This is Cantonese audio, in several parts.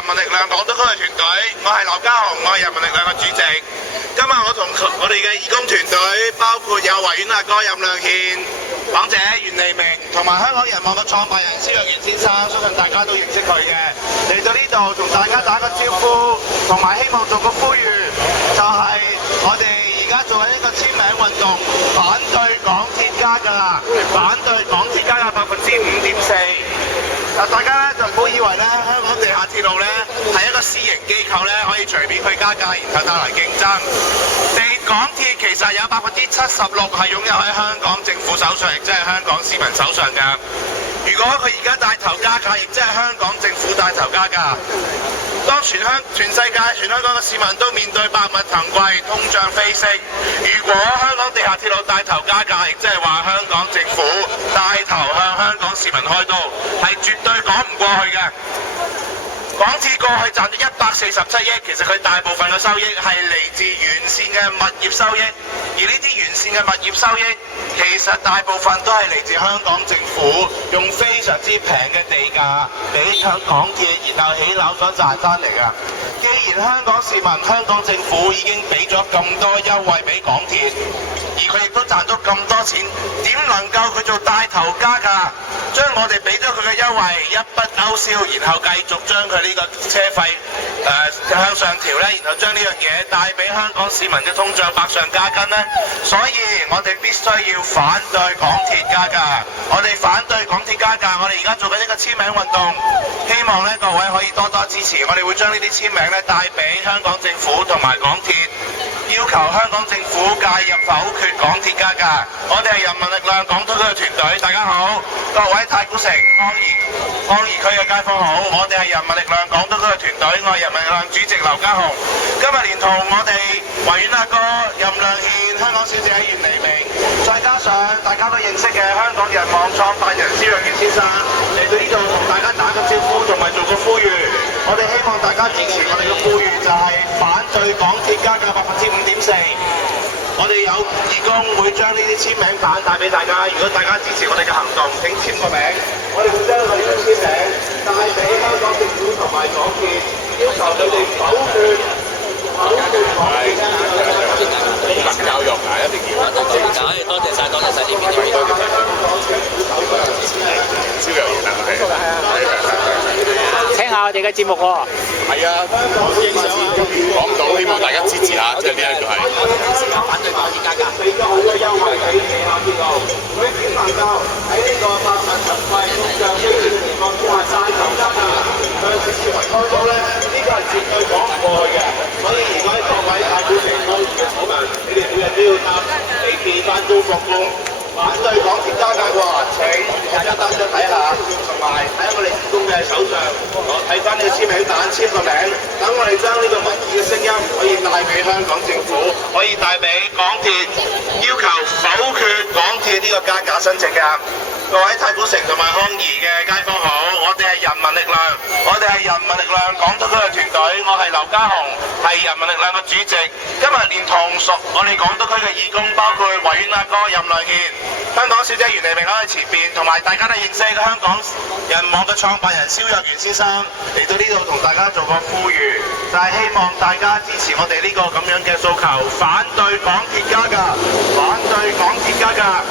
人民力量港島區嘅團隊，我係劉家雄，我係人民力量嘅主席。今日我同我哋嘅義工團隊，包括有維園阿哥任亮憲、港姐袁利明，同埋香港人網嘅創辦人蕭若元先生，相信大家都認識佢嘅。嚟到呢度同大家打個招呼，同埋希望做個呼籲，就係我哋而家做緊一個簽名運動，反對港鐵加價，反對港鐵加價5.4%。大家咧就唔好以為咧香港地下鐵路咧係一個私營機構咧可以隨便去加價，然後帶來競爭。港鐵其實有76%係擁有喺香港政府手上，亦即係香港市民手上㗎。如果佢而家帶頭加價，亦即係香港政府帶頭加價。當全世界、全香港嘅市民都面對百物騰貴、通脹飛升，如果香港地下鐵路帶頭加價，亦即係話香港政府帶頭向香港市民開刀，係絕對講唔過去嘅。港鐵過去賺咗147億，其實佢大部分嘅收益係嚟自沿線嘅物業收益，而呢啲沿線嘅物業收益其實大部分都係嚟自香港政府用非常之平嘅地價俾向港鐵，然後起樓所賺翻嚟㗎。既然香港市民、香港政府已經俾咗咁多優惠俾港鐵，而佢亦都賺咗咁多錢，點能夠佢做帶頭加價，將我哋俾咗佢嘅優惠一筆勾銷，然後繼續將佢呢個車費向上調呢，然後將呢樣嘢帶俾香港市民嘅通脹百上加斤呢？所以我哋必須要反對港鐵加價，我哋反對港鐵加價，我哋而家做緊一個簽名運動，希望呢各位可以多多支持，我哋會將呢啲簽名呢帶俾香港政府同埋港鐵，要求香港政府介入否決港鐵加價。我哋係人民力量港島區嘅團隊，大家好，各位太古城、康怡區嘅街坊好，我哋係人民力量港島區嘅團隊，我係人民力量主席劉家雄。今日連同我哋維園阿哥任亮憲、香港小姐袁利明，再加上大家都認識嘅香港人網創辦人蕭若元先生嚟到呢度同大家打個招呼，同埋做個呼籲。我哋希望大家支持我哋嘅呼籲，就係反對港鐵加價5.4%。我哋有義工會將呢啲簽名板帶俾大家，如果大家支持我哋嘅行動，請簽個名。我哋會將我哋嘅簽名帶俾香港政府同埋港鐵，要求佢哋否決港鐵加價。教育啊，一定要。多謝晒呢邊。多謝晒呢邊。蕭若元啊，聽下我哋嘅節目喎。係啊，講到希望大家支持下，即係呢一個係。時間反對港鐵加價。俾咗好多優惠俾地下鐵路，佢點能夠喺呢個百物騰貴、通脹飛升嘅情況之下帶頭加價，向市民開刀咧？呢個係絕對講唔過去嘅。所以而家各位太古城康怡嘅市民，你哋每日都要搭地鐵返工放工。反對港鐵加價嘅話，請大家單張睇下，同埋喺我哋義工嘅手上，我睇翻呢個簽名單，簽個名，等我哋將呢個民意嘅聲音可以帶俾香港政府，可以帶俾港鐵，要求否決港鐵呢個加價申請嘅。各位太古城同埋康怡嘅街坊好，我哋係人民力量，我哋係人民力量港島區嘅團隊，我係劉家雄，係人民力量嘅主席。今日連同我哋港島區嘅義工，包括維園阿哥任亮憲、香港小姐袁利明喺前邊，同埋大家都認識嘅香港人網嘅創辦人蕭若元先生嚟到呢度同大家做個呼籲，就係希望大家支持我哋呢個咁樣嘅訴求，反對港鐵加價，反對港鐵加價。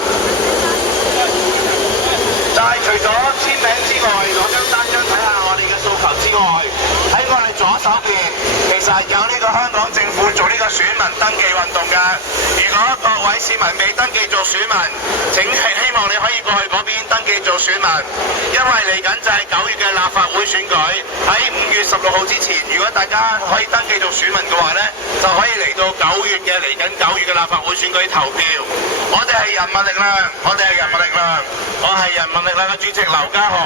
但係除咗簽名之外，攞張單張睇下我哋嘅訴求之外，喺我哋左手邊其實有呢個香港政府做呢個選民登記運動嘅。如果各位市民未登記做選民，請希望你可以過去嗰邊登記做選民，因為嚟緊就係9月嘅立法會選舉，喺5月16號之前，如果大家可以登記做選民嘅話呢，就可以嚟到9月嘅立法會選舉投票。我哋係人民力量，我哋係人民力量，我係人民力量嘅主席劉家雄。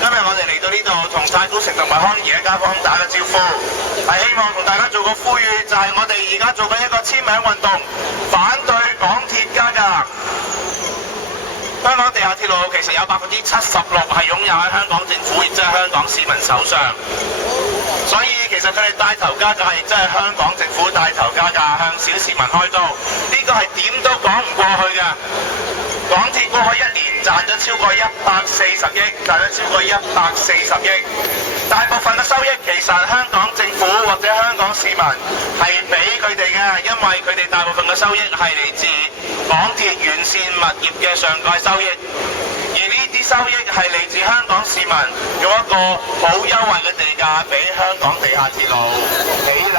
今日我哋嚟到呢度同太古城同埋康怡嘅街坊打個招呼，係希望同大家做個呼籲，就係我哋而家做緊一個簽名運動，反對港鐵加價。香港地下鐵路其實有76%係擁有喺香港政府，亦即係香港市民手上。所以其實佢哋帶頭加價，亦即係香港政府帶頭加價，向小市民開刀。呢個係點都講唔過去嘅。港鐵過去1年賺咗超過140億，賺咗超過140億。大部分嘅收益其實香係俾佢哋嘅，因為佢哋大部分嘅收益係嚟自港鐵沿線物業嘅上蓋收益，而呢啲收益係嚟自香港市民用一個好優惠嘅地價俾香港地下鐵路起樓，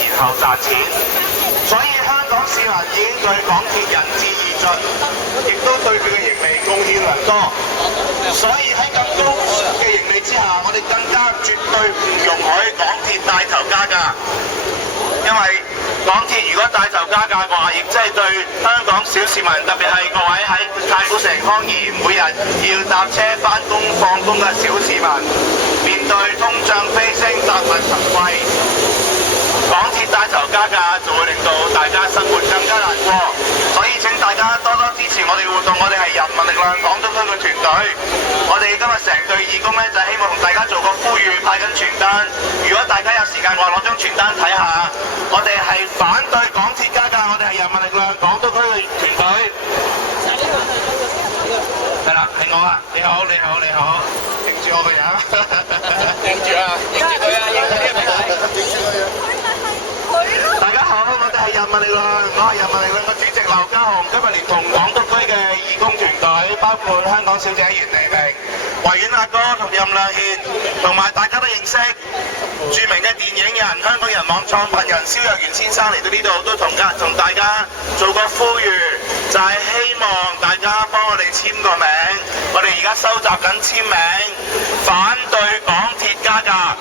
然後賺錢。所以香港市民已經對港鐵仁至義盡，亦都對佢嘅盈利貢獻良多。所以喺咁高嘅盈利之下，我哋更加絕對唔容許港鐵帶頭加價。因為港鐵如果帶頭加價嘅話，亦即係對香港小市民，特別係各位喺太古城康怡每日要搭車返工放工嘅小市民，面對通脹飛升、雜物騰貴，港鐵帶頭加價就會令到大家生活更加難過。所以請大家多多支持我哋活動，我哋係人民力量廣東區嘅團隊。我哋今日成隊義工呢，就希望同大家做個呼籲，派緊傳單。如果大家有時間嘅話，攞張傳單睇下。我哋係反對港鐵加價，我哋係人民力量廣東區嘅團隊。係啦，係我啊！你好，你好，你好，認住我個樣。認住啊！認住佢啊！認住呢個名。大家好，我哋係人民力量，我係人民力量嘅主席劉家雄，今日連同廣東區嘅義工團隊，包括香港小姐袁黎明、維園阿哥同任亮憲，同埋大家都認識著名嘅電影人、香港人網創辦人蕭若元先生嚟到呢度，都同大家做個呼籲，就係希望大家幫我哋簽個名，我哋而家收集緊簽名，反對港鐵加價，